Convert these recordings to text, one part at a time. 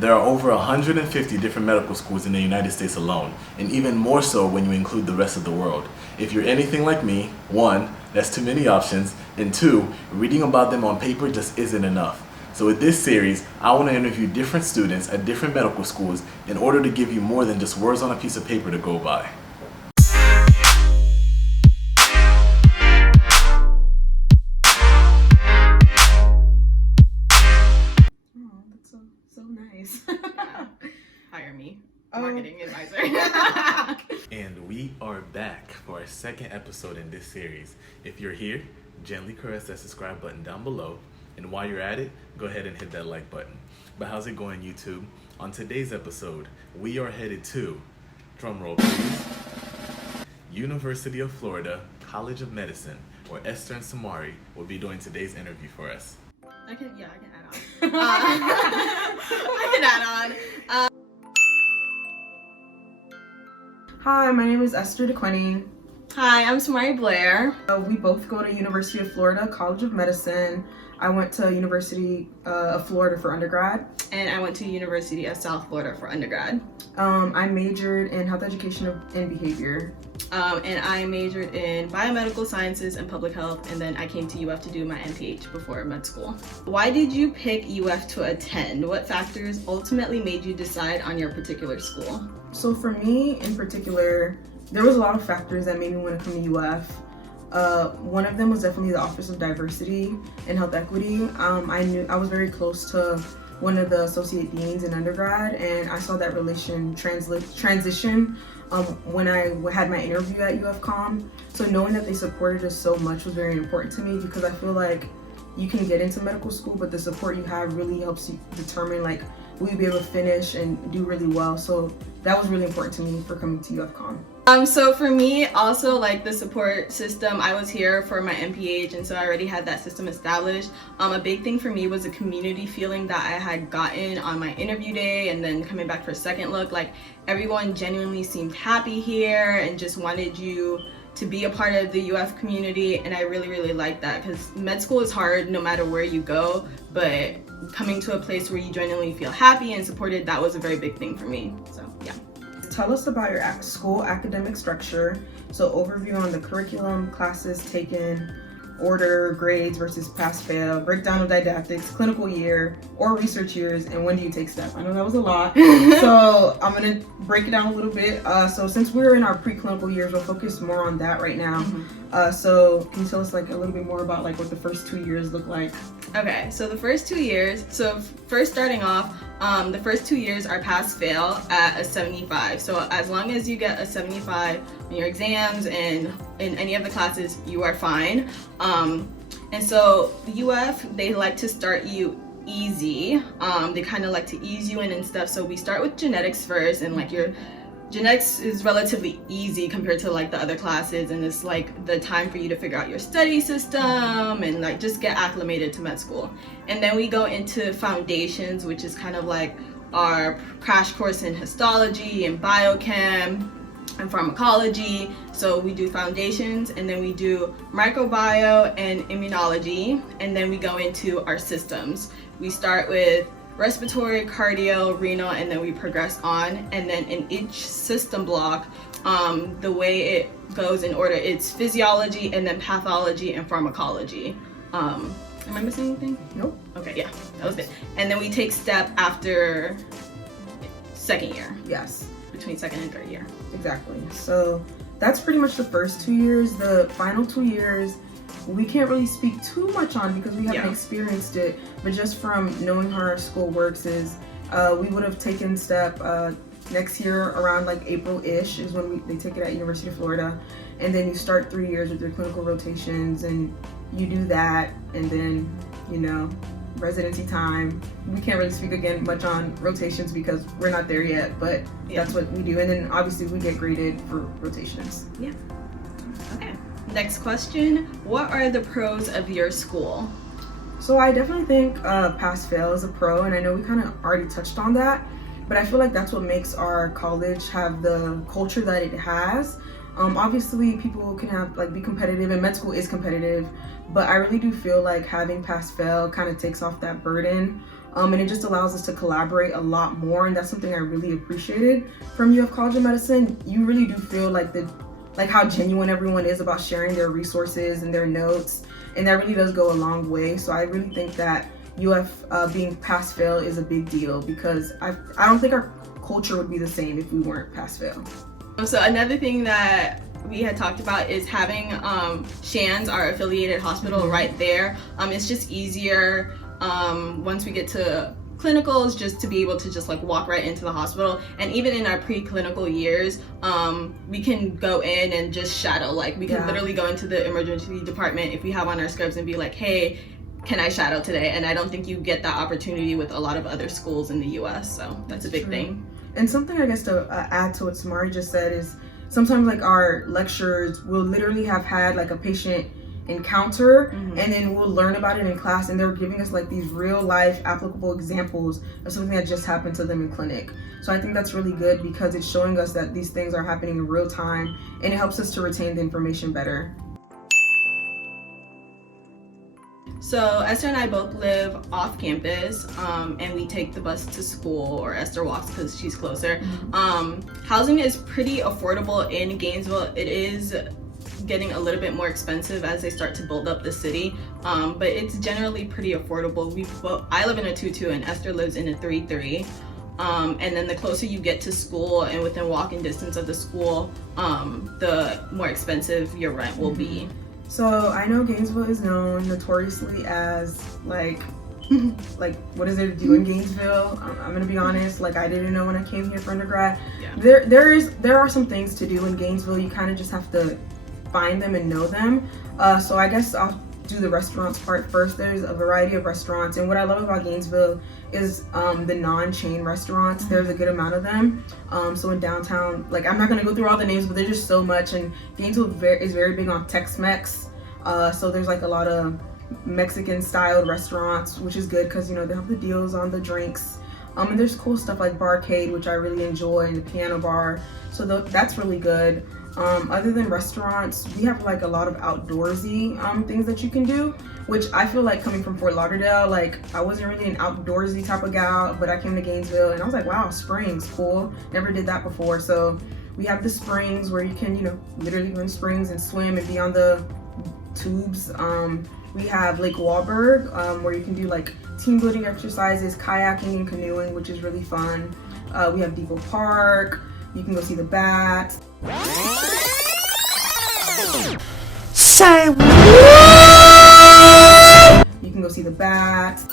There are over 150 different medical schools in the United States alone, and even more so when you include the rest of the world. If you're anything like me, 1, that's too many options, and 2, reading about them on paper just isn't enough. So with this series, I want to interview different students at different medical schools in order to give you more than just words on a piece of paper to go by. So nice. Yeah. Hire me, marketing advisor. And we are back for our second episode in this series. If you're here, gently caress that subscribe button down below. And while you're at it, go ahead and hit that like button. But how's it going, YouTube? On today's episode, we are headed to, drumroll please, University of Florida, College of Medicine, where Esther and Samari will be doing today's interview for us. I can add on. I can add on. Hi, my name is Esther DeQuinney. Hi, I'm Samari Blair. We both go to University of Florida, College of Medicine. I went to University of Florida for undergrad. And I went to University of South Florida for undergrad. I majored in health education and behavior. And I majored in biomedical sciences and public health, and then I came to UF to do my MPH before med school. Why did you pick UF to attend? What factors ultimately made you decide on your particular school? So for me in particular, there was a lot of factors that made me want to come to UF. One of them was definitely the Office of Diversity and Health Equity. I was very close to one of the associate deans in undergrad, and I saw that relation transition when I had my interview at UFCOM. So knowing that they supported us so much was very important to me, because I feel like you can get into medical school, but the support you have really helps you determine like will you be able to finish and do really well. So that was really important to me for coming to UFCOM. So for me, also like the support system, I was here for my MPH, and so I already had that system established. A big thing for me was the community feeling that I had gotten on my interview day, and then coming back for a second look. Like everyone genuinely seemed happy here and just wanted you to be a part of the UF community, and I really liked that, because med school is hard no matter where you go, but coming to a place where you genuinely feel happy and supported, that was a very big thing for me. So yeah. Tell us about your school academic structure. So overview on the curriculum, classes taken, order, grades versus pass-fail, breakdown of didactics, clinical year or research years, and when do you take STEP? I know that was a lot. So I'm gonna break it down a little bit. So since we're in our preclinical years, we'll focus more on that right now. So can you tell us like a little bit more about like what the first 2 years look like? Okay, so the first 2 years, first starting off, the first 2 years are pass-fail at a 75. So as long as you get a 75 in your exams and in any of the classes, you are fine. And so UF, they like to start you easy. They kind of like to ease you in and stuff. So we start with genetics first, and like your genetics is relatively easy compared to like the other classes, and it's like the time for you to figure out your study system and like just get acclimated to med school. And then we go into foundations, which is kind of like our crash course in histology and biochem and pharmacology. So we do foundations, and then we do microbiome and immunology, and then we go into our systems. We start with respiratory, cardio, renal, and then we progress on. And then in each system block, the way it goes in order, it's physiology and then pathology and pharmacology. Am I missing anything? Nope. Okay, yeah, that was it. And then we take STEP after second year. Yes. Between second and third year. Exactly. So that's pretty much the first 2 years. The final 2 years, we can't really speak too much on because we haven't experienced it, but just from knowing how our school works is we would have taken STEP next year around like April-ish is when they take it at University of Florida, and then you start 3 years with your clinical rotations, and you do that, and then residency time. We can't really speak again much on rotations because we're not there yet, but that's what we do, and then obviously we get graded for rotations. Yeah. Okay. Next question, what are the pros of your school? So I definitely think pass-fail is a pro, and I know we kind of already touched on that, but I feel like that's what makes our college have the culture that it has. Obviously people can have be competitive, and med school is competitive, but I really do feel like having pass-fail kind of takes off that burden. And it just allows us to collaborate a lot more, and that's something I really appreciated from UF College of Medicine. You really do feel like how genuine everyone is about sharing their resources and their notes, and that really does go a long way. So I really think that UF being pass-fail is a big deal, because I don't think our culture would be the same if we weren't pass-fail. So another thing that we had talked about is having Shands, our affiliated hospital, right there. It's just easier once we get to clinicals, just to be able to just like walk right into the hospital. And even in our preclinical years, we can go in and just shadow. Like we can literally go into the emergency department if we have on our scrubs and be like, hey, can I shadow today? And I don't think you get that opportunity with a lot of other schools in the US, so that's a big thing. And something I guess to add to what Samari just said is sometimes like our lecturers will literally have had like a patient encounter, and then we'll learn about it in class, and they're giving us like these real life applicable examples of something that just happened to them in clinic. So I think that's really good, because it's showing us that these things are happening in real time, and it helps us to retain the information better. So Esther and I both live off campus, and we take the bus to school, or Esther walks because she's closer. Housing is pretty affordable in Gainesville. It is getting a little bit more expensive as they start to build up the city, but it's generally pretty affordable. I live in a 2-2 and Esther lives in a 3-3. And then the closer you get to school and within walking distance of the school, the more expensive your rent will be. So I know Gainesville is known notoriously as like what is there to do in Gainesville? I'm gonna be honest, like I didn't know when I came here for undergrad. There are some things to do in Gainesville. You kind of just have to find them and know them. So I guess I'll do the restaurants part first. There's a variety of restaurants, and what I love about Gainesville is the non-chain restaurants. There's a good amount of them. So in downtown, like I'm not gonna go through all the names, but there's just so much, and Gainesville is very big on Tex-Mex. So there's like a lot of Mexican styled restaurants, which is good because, you know, they have the deals on the drinks. And there's cool stuff like Barcade, which I really enjoy, and the piano bar. So that's really good. Other than restaurants, we have like a lot of outdoorsy things that you can do, which I feel like coming from Fort Lauderdale, like I wasn't really an outdoorsy type of gal, but I came to Gainesville and I was like, wow, springs, cool. Never did that before. So we have the springs where you can, you know, literally go in springs and swim and be on the tubes. We have Lake Wahlberg, where you can do like team building exercises, kayaking and canoeing, which is really fun. We have Depot Park. You can go see the bats. Say what? You can go see the bats.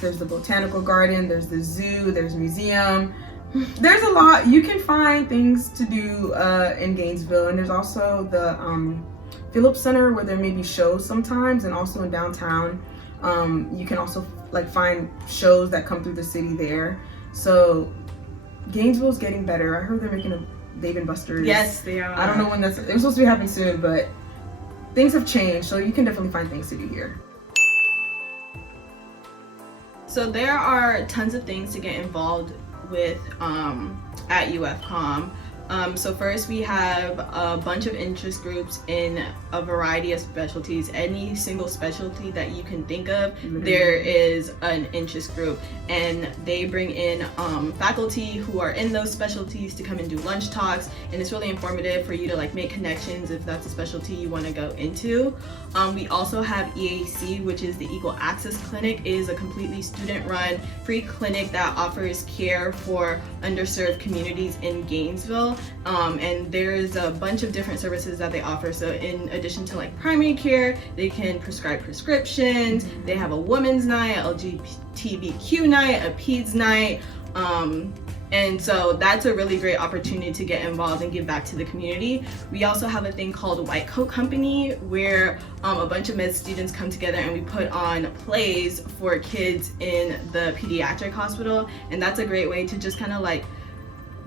There's the botanical garden, there's the zoo, there's museum. There's a lot. You can find things to do in Gainesville, and there's also the Phillips Center where there may be shows sometimes, and also in downtown. You can also like find shows that come through the city there. So Gainesville's getting better. I heard they're making a Dave and Buster's. Yes, they are. I don't know when it's supposed to be happening soon, but things have changed, so you can definitely find things to do here. So there are tons of things to get involved with at UFCom. So first we have a bunch of interest groups in a variety of specialties. Any single specialty that you can think of, there is an interest group, and they bring in faculty who are in those specialties to come and do lunch talks, and it's really informative for you to like make connections if that's a specialty you want to go into. We also have EAC, which is the Equal Access Clinic. It is a completely student-run free clinic that offers care for underserved communities in Gainesville. And there's a bunch of different services that they offer. So in addition to like primary care, they can prescribe prescriptions. They have a women's night, LGBTQ night, a peds night. And so that's a really great opportunity to get involved and give back to the community. We also have a thing called White Coat Company, where a bunch of med students come together and we put on plays for kids in the pediatric hospital. And that's a great way to just kind of like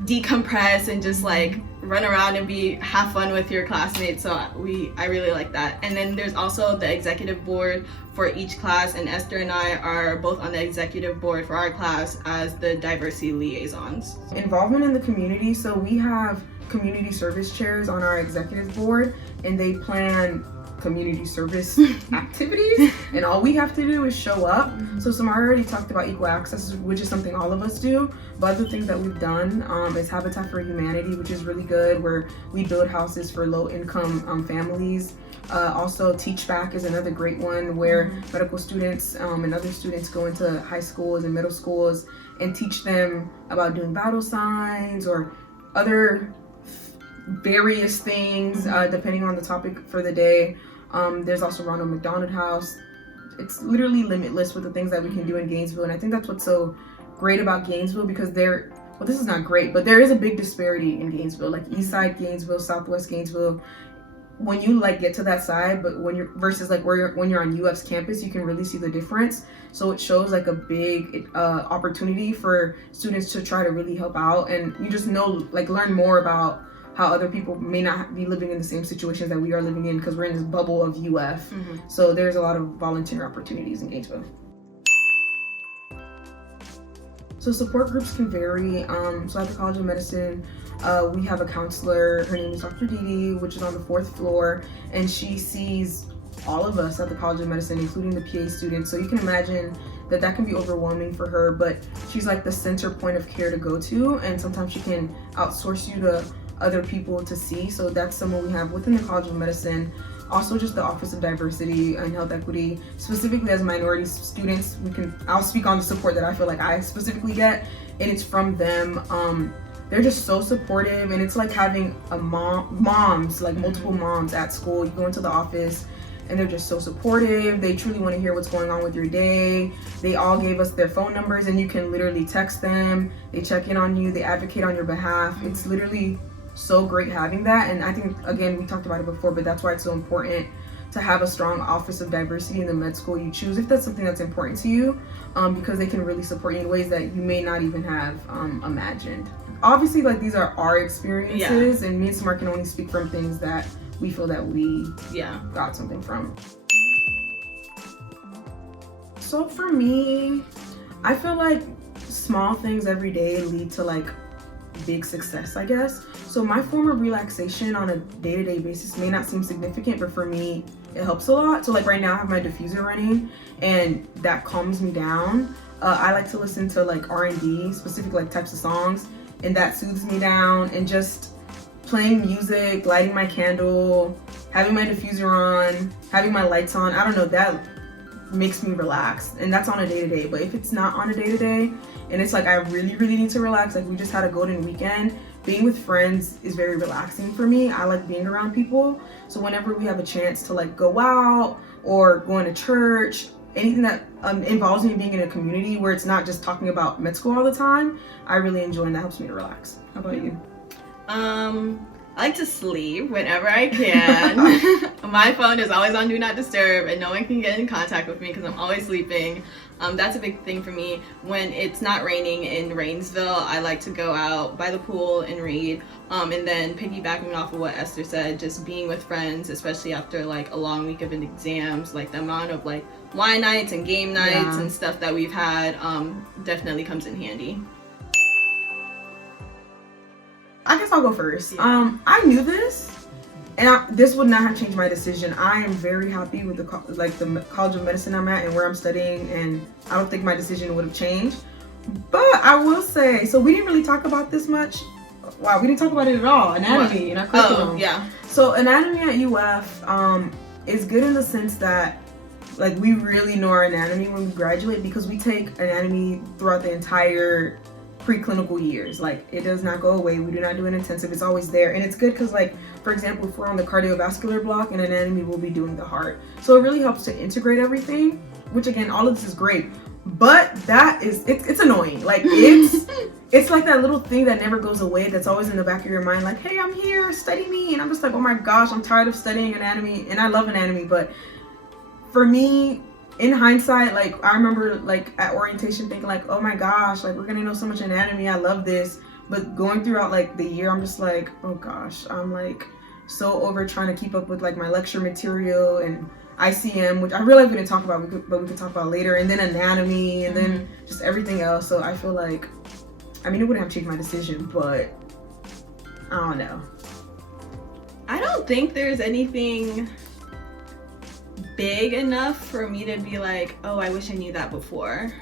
decompress and just like run around and have fun with your classmates. So I really like that. And then there's also the executive board for each class, and Esther and I are both on the executive board for our class as the diversity liaisons. Involvement in the community. So we have community service chairs on our executive board, and they plan community service activities, and all we have to do is show up. So Samari already talked about equal access, which is something all of us do, but other things that we've done is Habitat for Humanity, which is really good, where we build houses for low-income families. Also, Teach Back is another great one, where medical students and other students go into high schools and middle schools and teach them about doing vital signs or other various things depending on the topic for the day. There's also Ronald McDonald House. It's literally limitless with the things that we can do in Gainesville, and I think that's what's so great about Gainesville, because this is not great, but there is a big disparity in Gainesville, like East Side Gainesville, Southwest Gainesville. When you like get to that side, but when you're versus like when you're on UF's campus, you can really see the difference. So it shows like a big opportunity for students to try to really help out, and you just learn more about how other people may not be living in the same situations that we are living in, because we're in this bubble of UF. So there's a lot of volunteer opportunities in Gainesville. So support groups can vary. So at the College of Medicine, we have a counselor. Her name is Dr. Didi, which is on the 4th floor, and she sees all of us at the College of Medicine, including the PA students. So you can imagine that can be overwhelming for her, but she's like the center point of care to go to, and sometimes she can outsource you to other people to see. So that's someone we have within the College of Medicine. Also, just the Office of Diversity and Health Equity, specifically as minority students, I'll speak on the support that I feel like I specifically get, and it's from them. They're just so supportive, and it's like having moms, like multiple moms at school. You go into the office and they're just so supportive. They truly want to hear what's going on with your day. They all gave us their phone numbers, and you can literally text them. They check in on you. They advocate on your behalf. It's literally so great having that. And I think, again, we talked about it before, but that's why it's so important to have a strong Office of Diversity in the med school you choose, if that's something that's important to you, because they can really support you in ways that you may not even have imagined. Obviously, like, these are our experiences, and me and Samar can only speak from things that we feel that we got something from. So for me, I feel like small things every day lead to like big success, I guess. So my form of relaxation on a day-to-day basis may not seem significant, but for me, it helps a lot. So like right now I have my diffuser running, and that calms me down. I like to listen to like R&B, specific like types of songs, and that soothes me down. And just playing music, lighting my candle, having my diffuser on, having my lights on, I don't know, that makes me relax. And that's on a day-to-day. But if it's not on a day-to-day, and it's like I really, really need to relax, like we just had a golden weekend, being with friends is very relaxing for me. I like being around people. So whenever we have a chance to like go out or going to church, anything that involves me being in a community where it's not just talking about med school all the time, I really enjoy, and that helps me to relax. How about you? I like to sleep whenever I can. My phone is always on Do Not Disturb, and no one can get in contact with me because I'm always sleeping. That's a big thing for me. When it's not raining in Rainsville, I like to go out by the pool and read. And then piggybacking off of what Esther said, just being with friends, especially after like a long week of exams, like the amount of like wine nights and game nights and stuff that we've had definitely comes in handy. I guess I'll go first. I knew this, and this would not have changed my decision. I am very happy with the College of Medicine I'm at and where I'm studying, and I don't think my decision would have changed. But I will say, so we didn't really talk about this much. Wow, we didn't talk about it at all. Anatomy in our curriculum. Oh, yeah. So anatomy at UF is good in the sense that like we really know our anatomy when we graduate, because we take anatomy throughout the entire preclinical years. Like it does not go away. We do not do an intensive. It's always there, and it's good because, like, for example, if we're on the cardiovascular block in anatomy, we'll be doing the heart. So it really helps to integrate everything. Which again, all of this is great, but it's annoying. Like it's like that little thing that never goes away. That's always in the back of your mind. Like, hey, I'm here, study me, and I'm just like, oh my gosh, I'm tired of studying anatomy, and I love anatomy, but for me, in hindsight, like I remember like at orientation thinking like, oh my gosh, like we're gonna know so much anatomy, I love this. But going throughout like the year, I'm just like, oh gosh, I'm like so over trying to keep up with like my lecture material and ICM, which I realize we didn't talk about, but we could talk about later, and then anatomy, and then just everything else. So I feel like, I mean, it wouldn't have changed my decision, but I don't know. I don't think there's anything big enough for me to be like, oh, I wish I knew that before.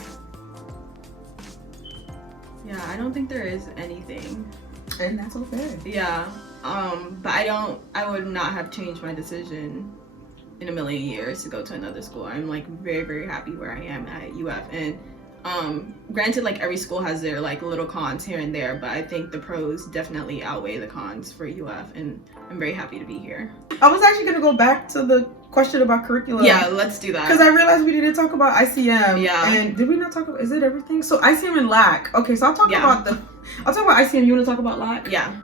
Yeah, I don't think there is anything. And that's okay. Yeah, but I would not have changed my decision in a million years to go to another school. I'm like very, very happy where I am at UF. And granted, like every school has their like little cons here and there, but I think the pros definitely outweigh the cons for UF, and I'm very happy to be here. I was actually gonna go back to the question about curriculum. Yeah, let's do that. Because I realized we didn't talk about ICM. Yeah. And did we not talk about, is it everything? So ICM and LAC. Okay, so I'll talk about ICM. You want to talk about LAC? Yeah.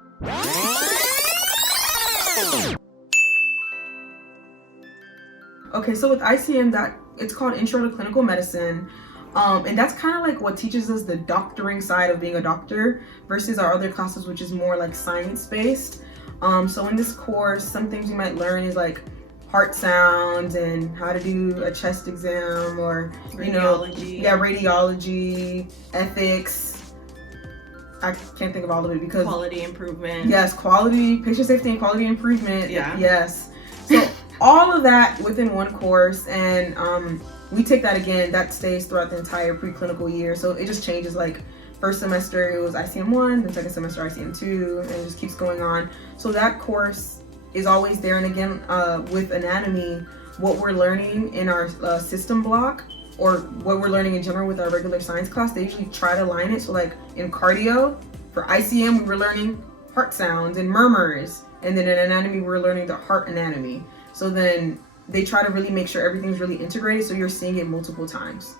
Okay, so with ICM, it's called Intro to Clinical Medicine. And that's kind of like what teaches us the doctoring side of being a doctor versus our other classes, which is more like science-based. So in this course, some things you might learn is like heart sounds and how to do a chest exam, or Radiology. Radiology, ethics. I can't think of all of it because Quality improvement. yes, quality, patient safety and quality improvement. Yeah. Yes. So all of that within one course, and we take that again. That stays throughout the entire preclinical year. So it just changes. Like first semester it was ICM-1, then second semester ICM-2, and it just keeps going on. So that course is always there. And again, with anatomy, what we're learning in our system block, or what we're learning in general with our regular science class, they usually try to line it. So like in cardio, for ICM, we were learning heart sounds and murmurs. And then in anatomy, we're learning the heart anatomy. So then they try to really make sure everything's really integrated, so you're seeing it multiple times.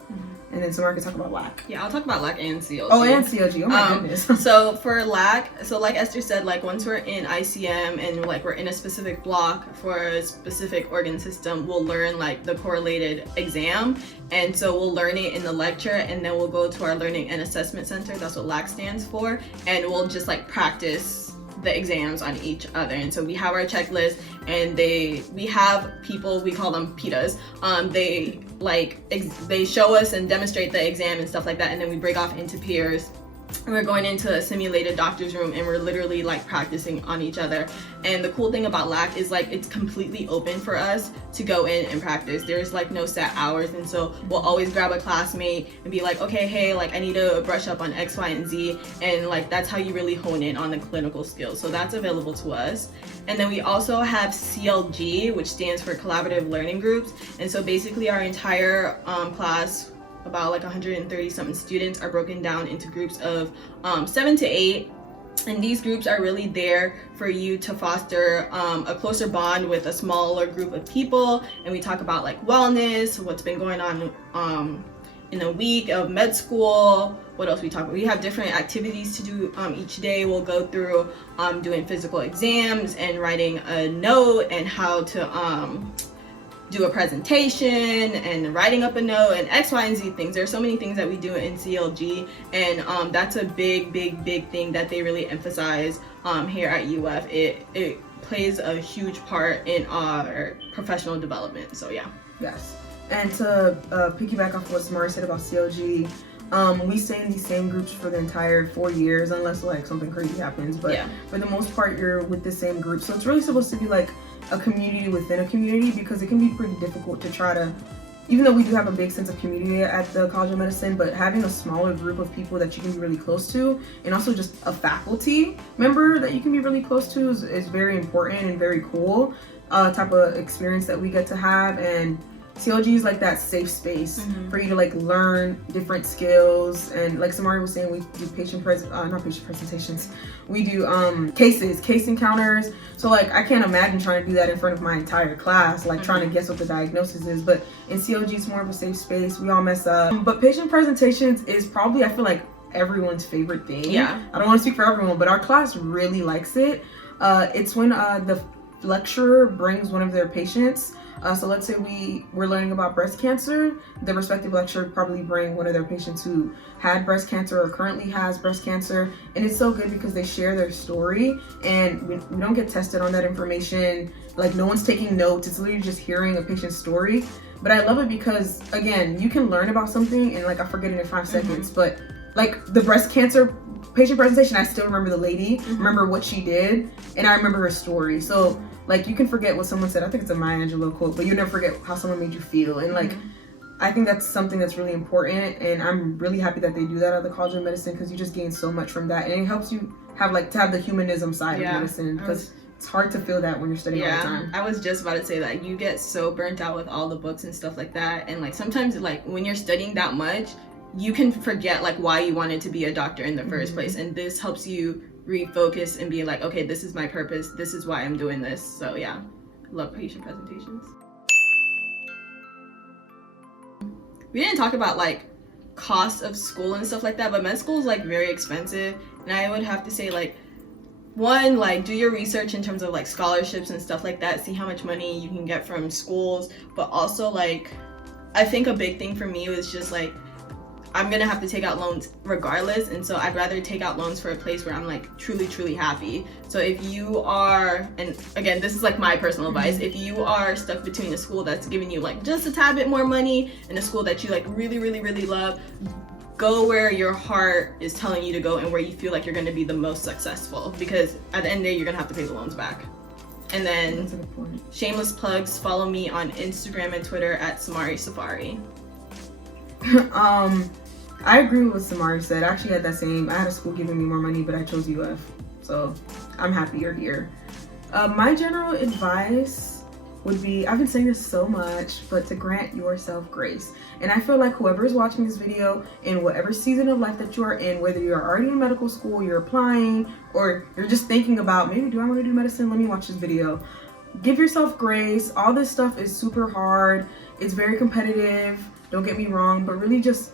And then Samari can talk about LAC. Yeah, I'll talk about LAC and CLG. Oh, and CLG. Oh my goodness. So for LAC, so like Esther said, like once we're in ICM and like we're in a specific block for a specific organ system, we'll learn like the correlated exam. And so we'll learn it in the lecture, and then we'll go to our learning and assessment center. That's what LAC stands for. And we'll just like practice the exams on each other. And so we have our checklist, and we have people, we call them PITAs. They show us and demonstrate the exam and stuff like that, and then we break off into peers. We're going into a simulated doctor's room, and we're literally like practicing on each other. And the cool thing about LAC is like it's completely open for us to go in and practice. There's like no set hours, and so we'll always grab a classmate and be like, okay, hey, like I need to brush up on X, Y, and Z, and like that's how you really hone in on the clinical skills. So that's available to us. And then we also have CLG, which stands for Collaborative Learning Groups. And so basically our entire class, about like 130 something students, are broken down into groups of 7 to 8, and these groups are really there for you to foster a closer bond with a smaller group of people. And we talk about like wellness, what's been going on in a week of med school. What else we talk about? We have different activities to do each day. We'll go through doing physical exams and writing a note, and how to do a presentation and writing up a note, and X, Y, and Z things. There's so many things that we do in CLG, and that's a big thing that they really emphasize here at UF. It plays a huge part in our professional development. So yeah. Yes. And to piggyback off what Samari said about CLG, we stay in these same groups for the entire 4 years, unless like something crazy happens. But yeah, for the most part, you're with the same group. So it's really supposed to be like a community within a community, because it can be pretty difficult to try to, even though we do have a big sense of community at the College of Medicine, but having a smaller group of people that you can be really close to, and also just a faculty member that you can be really close to is very important and very cool type of experience that we get to have. And CLG is like that safe space for you to like learn different skills. And like Samari was saying, we do not patient presentations. We do case encounters. So like I can't imagine trying to do that in front of my entire class, like trying to guess what the diagnosis is. But in CLG, it's more of a safe space. We all mess up. But patient presentations is probably, I feel like, everyone's favorite thing. Yeah. I don't want to speak for everyone, but our class really likes it. It's when the lecturer brings one of their patients. So let's say we're learning about breast cancer, the respective lecturer would probably bring one of their patients who had breast cancer or currently has breast cancer. And it's so good because they share their story, and we don't get tested on that information. Like no one's taking notes. It's literally just hearing a patient's story. But I love it because, again, you can learn about something and like I forget it in 5 seconds. But like the breast cancer patient presentation, I still remember the lady, remember what she did, and I remember her story. So Like, you can forget what someone said. I think it's a Maya Angelou quote, but you never forget how someone made you feel. And like, I think that's something that's really important, and I'm really happy that they do that at the College of Medicine, because you just gain so much from that, and it helps you have the humanism side of medicine, because it's hard to feel that when you're studying all the time. I was just about to say that you get so burnt out with all the books and stuff like that, and like sometimes like when you're studying that much, you can forget like why you wanted to be a doctor in the first place, and this helps you refocus and be like, okay, this is my purpose, this is why I'm doing this. So yeah, love patient presentations. We didn't talk about like cost of school and stuff like that, but med school is like very expensive, and I would have to say like, one, like do your research in terms of like scholarships and stuff like that, see how much money you can get from schools, but also like I think a big thing for me was just like I'm gonna have to take out loans regardless, and so I'd rather take out loans for a place where I'm like truly happy. So if you are, and again this is like my personal advice, if you are stuck between a school that's giving you like just a tad bit more money and a school that you like really love, go where your heart is telling you to go and where you feel like you're going to be the most successful, because at the end of the day you're going to have to pay the loans back. And then shameless plugs, follow me on Instagram and Twitter at Samari Safari. I agree with what Samari said. I actually had that same, I had a school giving me more money, but I chose UF, so I'm happy you're here. My general advice would be, I've been saying this so much, but to grant yourself grace. And I feel like whoever is watching this video, in whatever season of life that you are in, whether you're already in medical school, you're applying, or you're just thinking about, maybe do I want to do medicine? Let me watch this video. Give yourself grace. All this stuff is super hard. It's very competitive. Don't get me wrong, but really just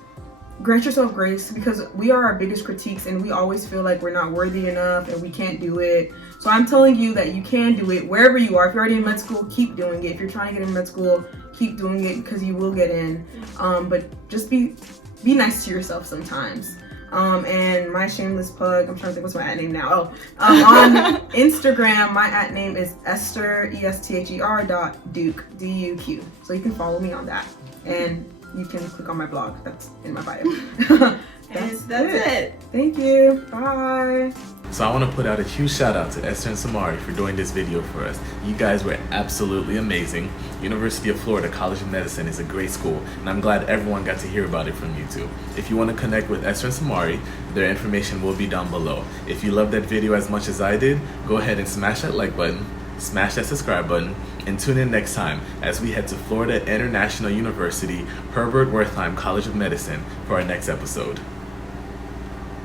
grant yourself grace, because we are our biggest critiques and we always feel like we're not worthy enough and we can't do it. So I'm telling you that you can do it wherever you are. If you're already in med school, keep doing it. If you're trying to get in med school, keep doing it, because you will get in. But just be nice to yourself sometimes. And my shameless plug, I'm trying to think what's my @ name now. On Instagram, my @ name is Esther, ESTHER.Duke, DUQ. So you can follow me on that. And you can click on my blog. That's in my bio. That's it. Thank you. Bye. So I want to put out a huge shout out to Esther and Samari for doing this video for us. You guys were absolutely amazing. University of Florida College of Medicine is a great school, and I'm glad everyone got to hear about it from you too. If you want to connect with Esther and Samari, their information will be down below. If you loved that video as much as I did, go ahead and smash that like button, smash that subscribe button, and tune in next time as we head to Florida International University Herbert Wertheim College of Medicine for our next episode.